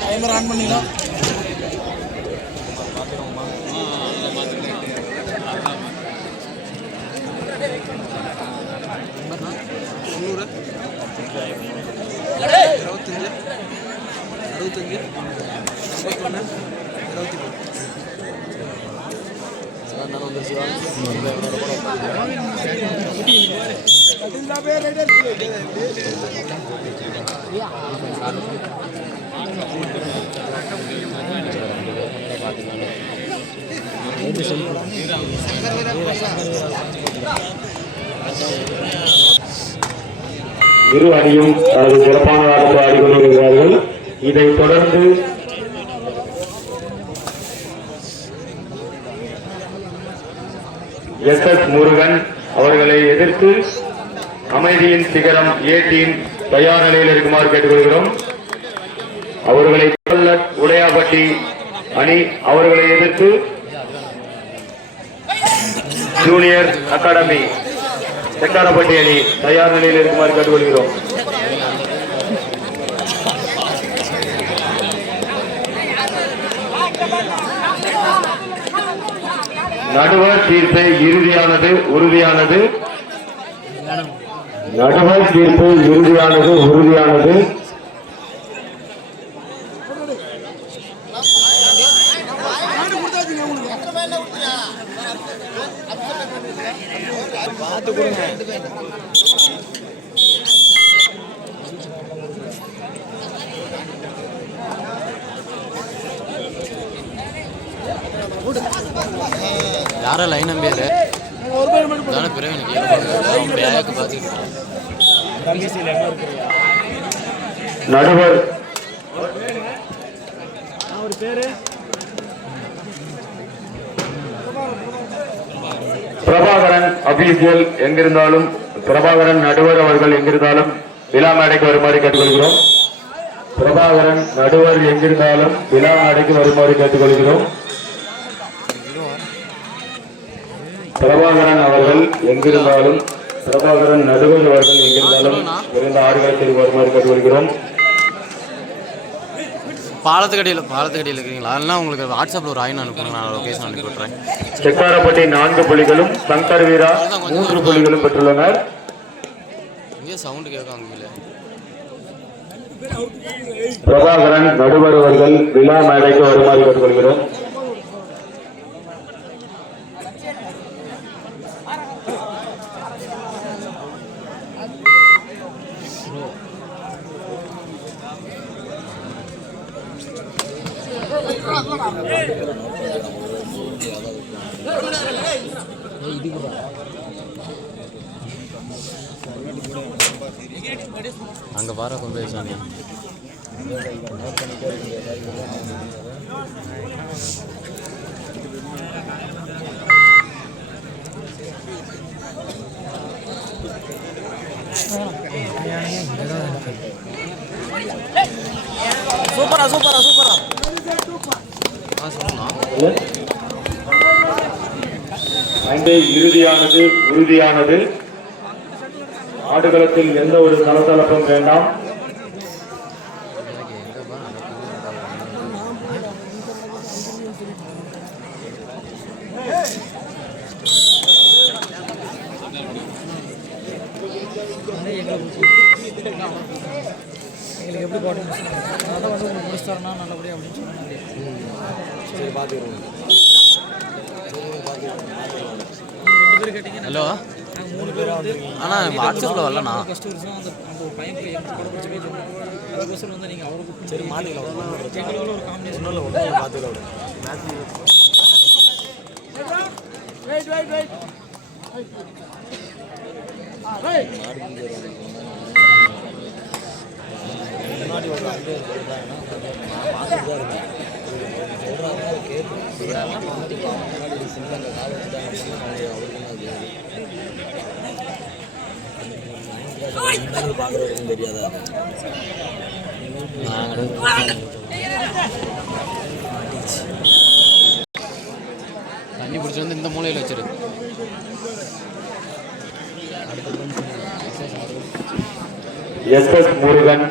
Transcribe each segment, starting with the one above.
Timer on பண்ணிடலாம். இரு அணியும் தனது சிறப்பான ஆட்டத்தை ஆடிக்கொண்டிருக்கிறார்கள். இதைத் தொடர்ந்து எஸ் முருகன் அவர்களை எதிர்த்து அமைதியின் சிகரம் ஏ டீம் தயார் நிலையில் இருக்குமாறு கேட்டுக்கொள்கிறோம். அவர்களை உடையாபட்டி அணி அவர்களை எதிர்த்து ஜூனியர் அகாடமி செக்காரப்பட்டி அணி தயார் நிலையில் இருக்குமாறு கேட்டுக்கொள்கிறோம். நடுவர் தீர்ப்பு இறுதியானது உறுதியானது. நடுவர் தீர்ப்பு இறுதியானது உறுதியானது. யார லைன் நம்பியாரு பிறகு நடுவர் பிரபாகரன் அபிஷியல் எங்கிருந்தாலும் பிரபாகரன் நடுவர் அவர்கள் எங்கிருந்தாலும் விழா மேடைக்கு வருமாறு கேட்டுக்கொள்கிறோம். பிரபாகரன் நடுவர் எங்கிருந்தாலும் விழா மேடைக்கு வருமாறு கேட்டுக்கொள்கிறோம். பிரபாகரன் அவர்கள் எங்கிருந்தாலும் பிரபாகரன் நடுவர் அவர்கள் எங்கிருந்தாலும் விரைந்த ஆடுகளத்தில் வருமாறு கேட்டுக்கொள்கிறோம். பாலத்துக்கடியில் இருக்கிறீங்களா? அதெல்லாம் உங்களுக்கு வாட்ஸ்அப்பில் ஒரு ஆயின் அனுப்புங்க, நான் லொகேஷன் அனுப்பி விட்றேன். செக்காரப்பட்டி 4 புள்ளிகளும் சங்கர் வீரா 3 புள்ளிகளும் பெற்றுள்ளனர். இங்கே சவுண்டு கேட்காங்க. பிரபாகரன் நடுவர் அவர்கள் விழா மேடைக்கு வருமாறு கேட்டுக்கொள்கிறோம். அங்கே பாரு கொண்டு போய் சாமி. சூப்பரா சூப்பரா சூப்பரா. அங்கே இறுதியானது உறுதியானது. ஆடுகளத்தில் எந்த ஒரு சலசலப்பும் வேண்டாம். எங்களுக்கு எப்படி போட்டு அதான் வந்து உங்களுக்கு முடிச்சுத்தரனா நல்லபடியாக அப்படின்னு சொன்னாங்க. சரி பார்த்துக்கிறோம். ஹலோ, ஆனால் வாட்ஸ்அப்பில் வரலண்ணா. ஃபஸ்ட்டு வருஷம் அந்த ஒரு பையன் போய் எனக்கு படம் பிடிச்ச பேஜ் அதுக்கோசரம் வந்து நீங்கள் அவருக்கு சரி மாற்றிக்கலாம். எங்களோட ஒரு காம்பினேஷன் பார்த்துக்கலாம். முன்னாடி ஒரு அங்கே இருந்தாங்கன்னா பார்த்துட்டு தான் இருக்கேன். சொல்கிறாங்க கேட்குறாங்க முன்னாடி சிந்தாங்க காவல்துறை அவருக்கு பார்க்குறதுக்கும் தெரியாதா? தண்ணி பிடிச்சி வந்து இந்த மூலையில் வச்சிரு. எஸ் முருகன்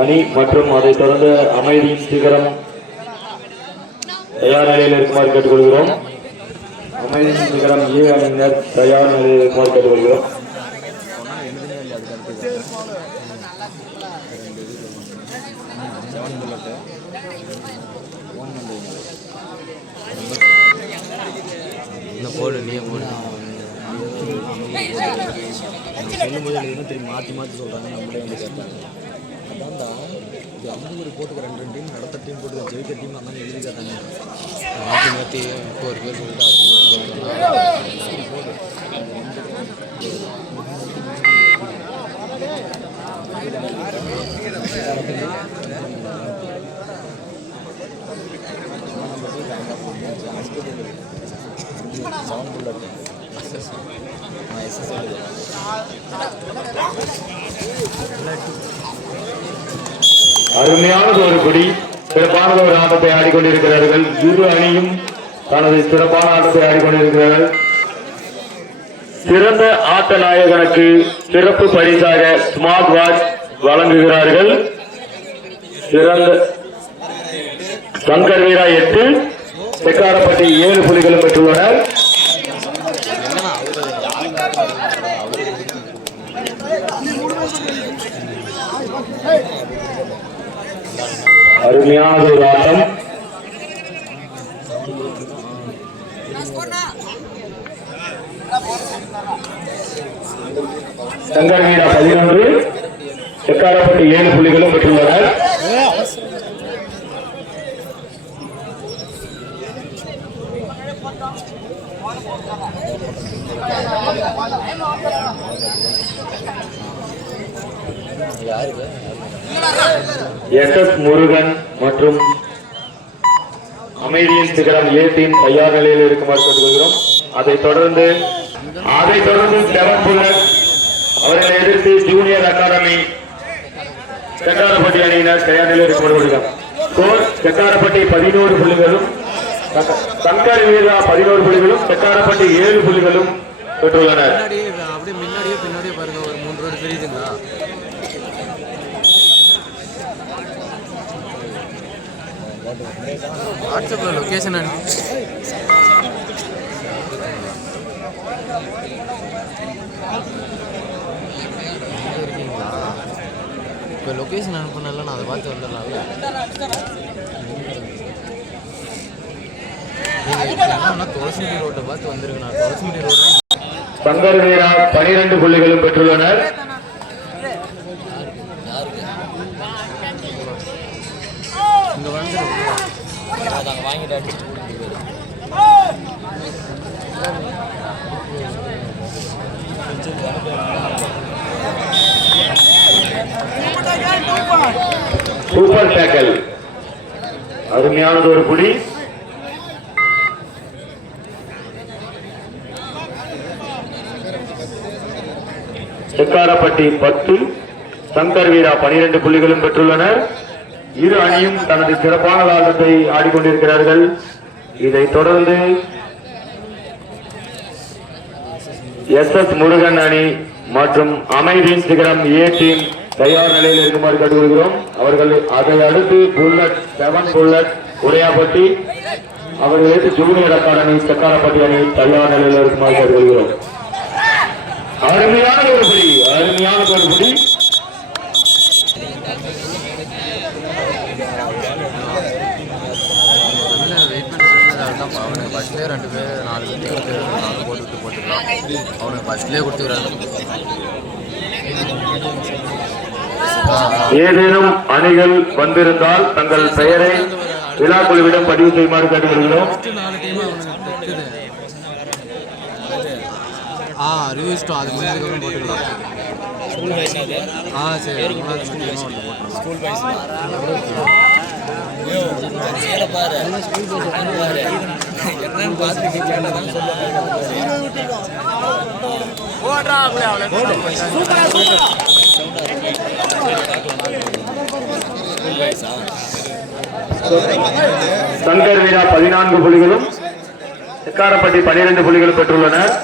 அணி மற்றும் அதைத் தொடர்ந்து அமைதியின் சிகரம் தயார் நிலையில் இருக்குமாறு கேட்டுக்கொள்கிறோம். அமைதியின் சிகரம் ஏ அணியினர் தயார் நிலையில் இருக்குமாறு கேட்டுக்கொள்கிறோம். போடு நீ போடு சொல்லும்போது திரும்பி மாற்றி மாற்றி சொல்கிறாங்க. நம்மளே வந்து கேட்பாங்க. அதான்டா இது 50 போட்டுக்க 2 டீம் நடத்த டீம் போட்டுக்க ஜெயிக்க டீம் அந்த மாதிரி எழுதி கேட்டாங்க. மாற்றி மாற்றி இப்போ ஒரு பேர் சொல்லிட்டு அருமையானது ஒரு குடி சிறப்பான ஒரு ஆட்டத்தை ஆடிக்கொண்டிருக்கிறார்கள். இரு அணியும் தனது சிறப்பான ஆட்டத்தை ஆடிக்கொண்டிருக்கிறார்கள். சிறந்த ஆட்ட நாயகனுக்கு சிறப்பு பரிசாக ஸ்மார்ட் வாட்ச் வழங்குகிறார்கள். சிறந்த சங்கர் வீரா 8, செக்காரப்பட்டி 7 புள்ளிகளும் பெற்றுள்ளனர். அருமையான ஒரு ஆட்டம். சங்கர் வீரா 11, செக்காரப்பட்டி 7 புள்ளிகளும் பெற்றுள்ளனர். எஸ் முருகன் மற்றும் அமைதியின் சிகரம் ஏ டீம் தயார் நிலையில் இருக்குமாறு கேட்டுக்கொள்கிறோம். அதைத் தொடர்ந்து செவன் புல்லட் அவர்களை எதிர்த்து ஜூனியர் அகாடமி செக்காரப்பட்டி அணியினர் தயார் நிலையில் இருக்குமாறு ஸ்கோர் செக்காரப்பட்டி 11 புள்ளிகளும் சங்கர் வீரா 11 புள்ளிகளும் செக்காரப்பட்டி 7 புள்ளிகளும் பெற்றுள்ளனர். அப்படியே முன்னாடியே பின்னாடியே பாருங்க, ஒரு 3 ரோடு தெரியுதுங்களா? வாட்ஸ்அப்பில் லொக்கேஷன் இருக்கீங்களா? இப்போ லொக்கேஷன் அனுப்புனால நான் அதை பார்த்து வந்துடலாம்ல. நீங்கள் துளசிமுடி ரோட்டை பார்த்து வந்துருங்க. நான் துளசிமுடி ரோடு சங்கர் வீரா 12 புள்ளிகளும் பெற்றுள்ளனர். இங்கே வந்துருங்க. வாங்கிட்டு அடிச்சுட்டு சூப்பர் டேக்கல். அருமையானது ஒரு புடி. செக்காரப்பட்டி 10, சங்கர் வீரா 12 புள்ளிகளும் பெற்றுள்ளனர். இரு அணியும் தனது சிறப்பான ஆட்டத்தை ஆடிக்கொண்டிருக்கிறார்கள். இதைத் தொடர்ந்து எஸ் முருகன் அணி மற்றும் அமைதியின் சிகரம் ஏ டீம் தயார் நிலையில் இருக்குமாறு கேட்டுக்கொள்கிறோம். அவர்கள் அதை அடுத்து புல்லட் 7 புல்லட் உடையாப்பட்டி அவர்களுக்கு ஜூனியர் அகாடமி செக்காரப்பட்டி அணி தயார் நிலையில் இருக்குமாறு கேட்டுக்கொள்கிறோம். அருமையான ஒரு புடி, அருமையான ஒரு புடி. அவனுக்கு ஃபஸ்ட்லேயே 2 பேர் 4 பேர் 4 போட்டுக்கலாம். அவனுக்கு ஃபஸ்ட்லேயே கொடுத்துக்கிறாங்க. ஏதேனும் அணிகள் வந்திருந்தால் தங்கள் பெயரை விழா குழுவிடம் பதிவு செய்யுமாறு கேட்டுக்கொள்கிறோம். 4 டீம் அவனுக்கு இருக்குது. ரிவியூஸ்டும் அது முடிஞ்சதுக்கப்புறம் போட்டுக்கலாம். சரி ஸ்கூல் பாய்ஸ் என்னன்னு பார்த்துட்டு கேட்டாதான் சங்கர் வீரா 14 புள்ளிகளும் செக்காரப்பட்டி 12 புள்ளிகளும் பெற்றுள்ளனர்.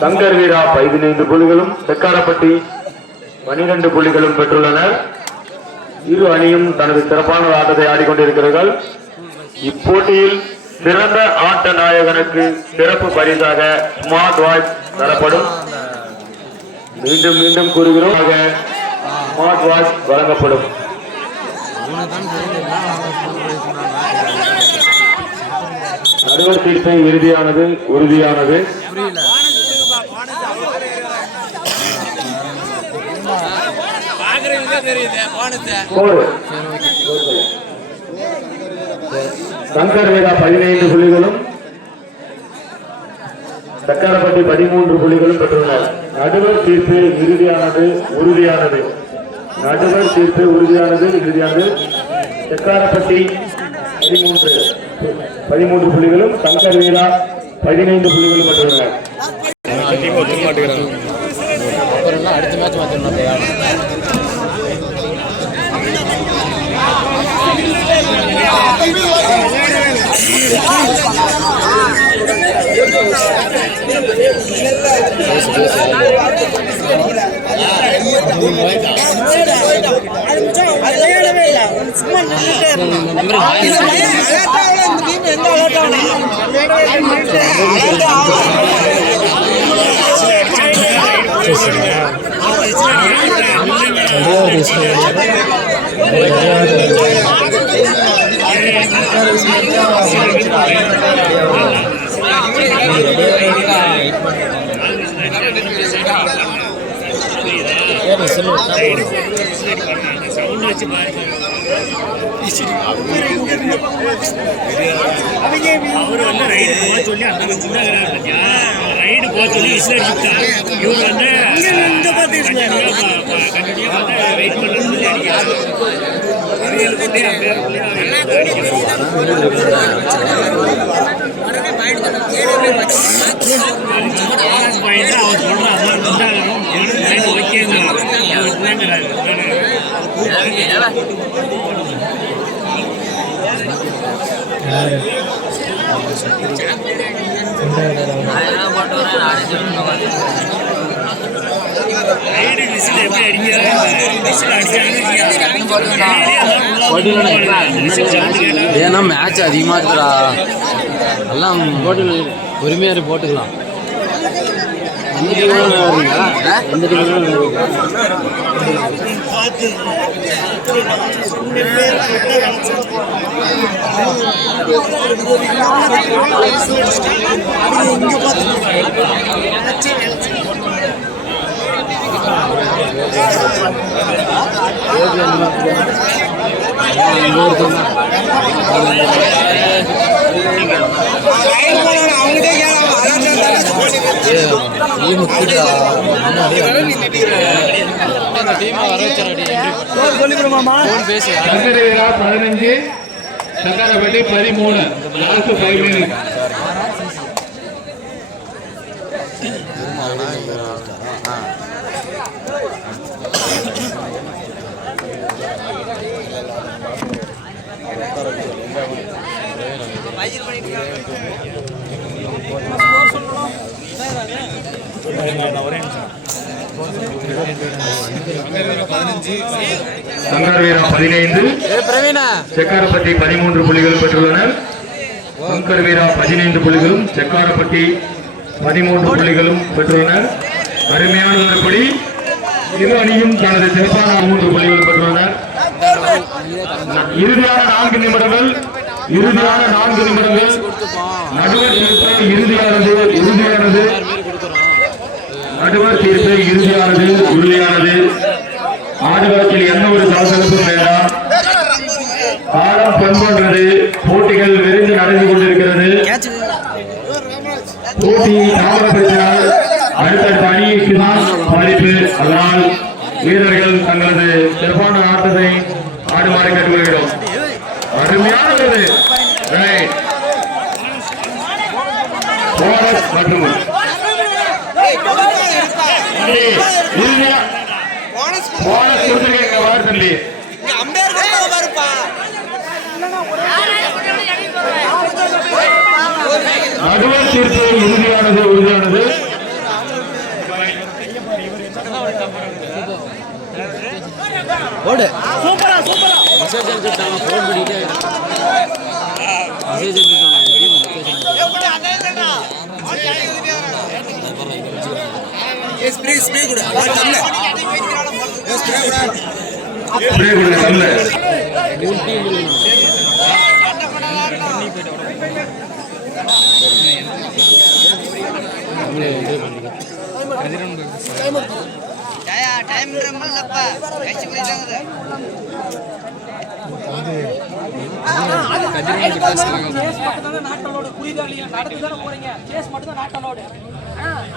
சங்கர் வீரா 15 புள்ளிகளும் செக்காரப்பட்டி 12 புள்ளிகளும் பெற்றுள்ளனர். இரு அணியும் தனது சிறப்பான ஆட்டத்தை ஆடிக்கொண்டிருக்கிறார்கள். இப்போட்டியில் சிறந்த ஆட்ட நாயகனுக்கு சிறப்பு பரிசாக ஸ்மார்ட் வாட்ச் தரப்படும். மீண்டும் மீண்டும் கூறுகிறோம், ஸ்மார்ட் வாட்ச் வழங்கப்படும். நடுவர் தீர்ப்பு இறுதியானது, உறுதியானது. சங்கர் வீரா 15 புள்ளிகளும் சக்கரப்பட்டி 13 புள்ளிகளும் பெற்றுள்ளனர். நடுவர் தீர்ப்பு இறுதியானது, உறுதியானது. நடுவர் தீர்ப்பு உறுதியானது, இறுதியானது. செக்காரப்பட்டி 13 புள்ளிகளும் சங்கர் வீரா 15 புள்ளிகளும் பெற்றுள்ளனர். அப்புறம் அடுத்த மேட்ச் மாற்றணும். ரைடு போக சொல்லி விசில் அடிச்சுட்டான். இவங்க வந்து வெயிட் பண்ணுறது பாயிண்ட் அவர் சொல்றாங்க. ஏன்னா மேட்ச் அதிகமாக இருக்குடா. எல்லாம் பொறுமையாக போட்டுக்கலாம். எந்த சக்கரப்பட்டி 13 லாஸ்ட் 5 மினிட். சங்கர் வீரா 15, செக்காரப்பட்டி 13 புள்ளிகள் பெற்றுள்ளனர். சங்கர் வீரா 15 புள்ளிகளும் செக்காரப்பட்டி 13 புள்ளிகளும் பெற்றுள்ளனர். அருமையான ஒரு படி. இரு அணியும் தனது சிறப்பான 3 புள்ளிகள் பெற்றுள்ளனர். இறுதியான 4 நிமிடங்கள். நடுவர் தீர்ப்பு இறுதியானது, நடுவர் தீர்ப்பு இறுதியானது, உறுதியானது. அதனால் வீரர்கள் தங்களது சிறப்பான ஆட்டத்தை ஆடுமாறு கேட்டுக்கொள்கிறோம். அருமையான ஒரு போனஸ் மற்றும் போனஸ் கொடுத்துருக்கீங்க வார் தள்ளி நடுவர் தீர்ப்பு உறுதியானது ஓடு சூப்பரா சூப்பரா மெசேஜ் அனுப்பிட்டாங்க ஃபோன் பண்ணிட்டே மெசேஜ் அனுப்பிட்டாங்க ஸ்ப்ரே கூட தம்ல ஸ்ப்ரே கூட தம்ல டைம் இல்லப்பா கட்சி போயிட்டாங்க நாட்டலோட புரியுதா இல்லையா நடந்து தானே போறீங்க கேஸ் மட்டும் தான் நாட்டலோட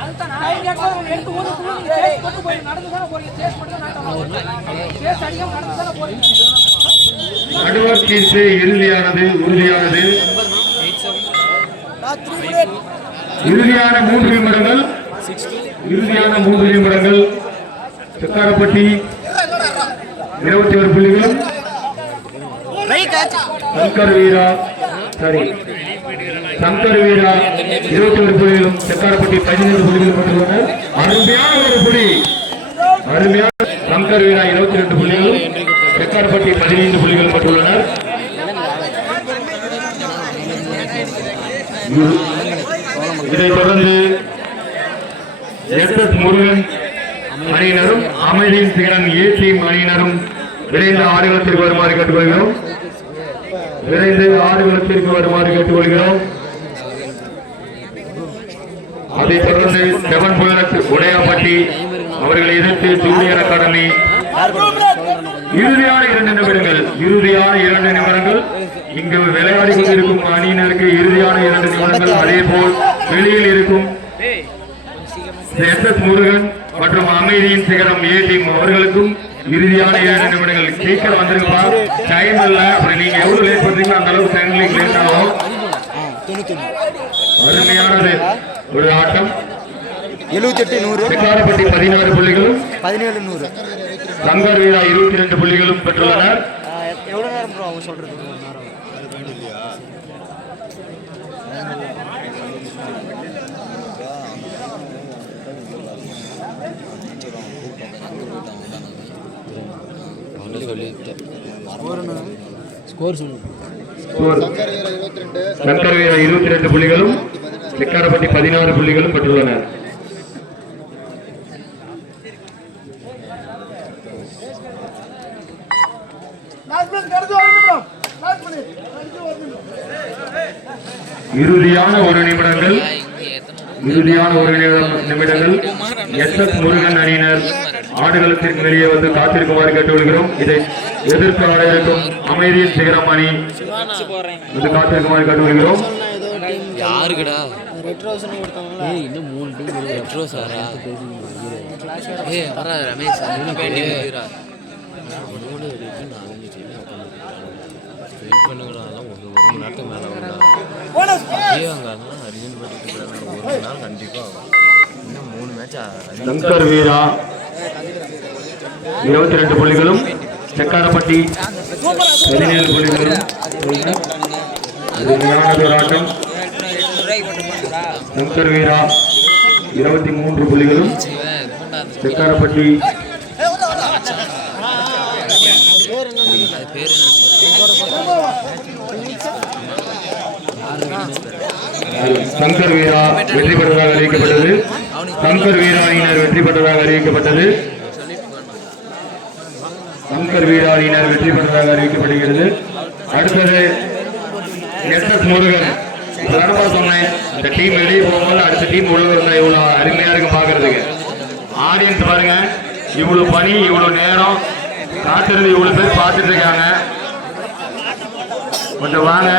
அதுதான் நான் கேட்கறேன் எடுத்து ஊரு கேஸ் கொண்டு போய் நடந்து தானே போறீங்க கேஸ் மட்டும் தான் நாட்டலோட கேஸ் அடிக்காம நடந்து தானே போறீங்க நடுவர் தீர்ப்பு உறுதியானது இறுதியான 3 நிமிடங்கள் செக்காரப்பட்டி 21 புள்ளிகளும் சங்கர் வீரா 21 புள்ளிகளும் செக்காரப்பட்டி 17 புள்ளிகளும் பெற்றுள்ளனர். அருமையான சங்கர் வீரா 22 புள்ளிகளும் செக்காரப்பட்டி 15 புள்ளிகளும் பெற்றுள்ளனர். இதைத் தொடர்ந்து எஸ் முருகன் அணியினரும் அமைதியின் சிகரன் ஏ டீம் அணியினரும் விரைந்து ஆடுகளத்திற்கு வருமாறு கேட்டுக்கொள்கிறோம். அதைத் தொடர்ந்து செவன் புல்லட் உடையாப்பட்டி அவர்களை எதிர்த்து ஜூனியர் அகாடமி இறுதியான 2 நிமிடங்கள் இங்கு விளையாடி கொண்டிருக்கும் அணியினருக்கு இறுதியான 2 நிமிடங்கள். அதே போல் வெளியில் இருக்கும் எஸ் முருகன் மற்றும் அமைதியின் சிகரம் ஏ டீம் அவர்களுக்கும் இறுதியான 2 நிமிடங்கள். சீக்கிரம் வந்துருப்பா, டைம் இல்ல. அப்புறம் நீங்க எவ்வளவு லேட் பண்றீங்களோ அந்த அளவுக்கு டைம்லிங் லேட் ஆகும். அருமையானது ஒரு ஆட்டம். 78-100 செக்காரப்பட்டி 16 புள்ளிகளும் 17-100 சங்கர் வீரா 22 புள்ளிகளும் பெற்றுள்ளனர். எவ்வளவு நேரம் ப்ரோ அவங்க சொல்றது? சங்கர் வீரா 22 புள்ளிகளும் செக்காரப்பட்டி 16 புள்ளிகளும் பெற்றுள்ளனர். இறுதியான 1 நிமிடங்கள் எஸ் முருகன் அணியினர் ஆடுகளத்திற்கு வெளியே வந்து காத்திருக்குமாறு கேட்டுக்கொள்கிறோம். இதை எதிர்த்து ஆட இருக்கும் அமைதியின் சிகரம் அணி வந்து காத்திருக்குமாறு கேட்டுக்கொள்கிறோம். யாருக்குடா இன்னும் 3 டீம் ரெட்ரோ சாரா வர ரமேஷ் வெயிட் பண்ணுங்கடா. ஒரு மணி நேரத்துக்கு மேலே அங்கே அர்ஜென்ட் போயிட்டு 1 மணி நேரம் கண்டிப்பாக ஆகும். இன்னும் 3 மேட்ச். சங்கர் வீரா 22 புள்ளிகளும் செக்காரப்பட்டி 17 புள்ளிகளும். அருமையானது ஒரு ஆட்டம். சங்கர் வீரா 23 புள்ளிகளும் செக்காரப்பட்டி சங்கர் வீரா வெற்றி பெற்றதாக அறிவிக்கப்பட்டது. சங்கர் வீரா அணியினர் வெற்றி பெற்றதாக அறிவிக்கப்படுகிறது. அடுத்தது எஸ் முருகன். சொன்னேன், இந்த டீம் வெளியே போகும்போது அடுத்த டீம் உள்ள இருந்தா இவ்வளவு அருமையா இருக்கு பாக்குறதுக்கு. ஆடியன்ஸ் பாருங்க, இவ்வளவு பணி, இவ்வளவு நேரம் காத்திருந்து இவ்வளவு பேர் பார்த்துட்டு இருக்காங்க. கொஞ்சம் வாங்க.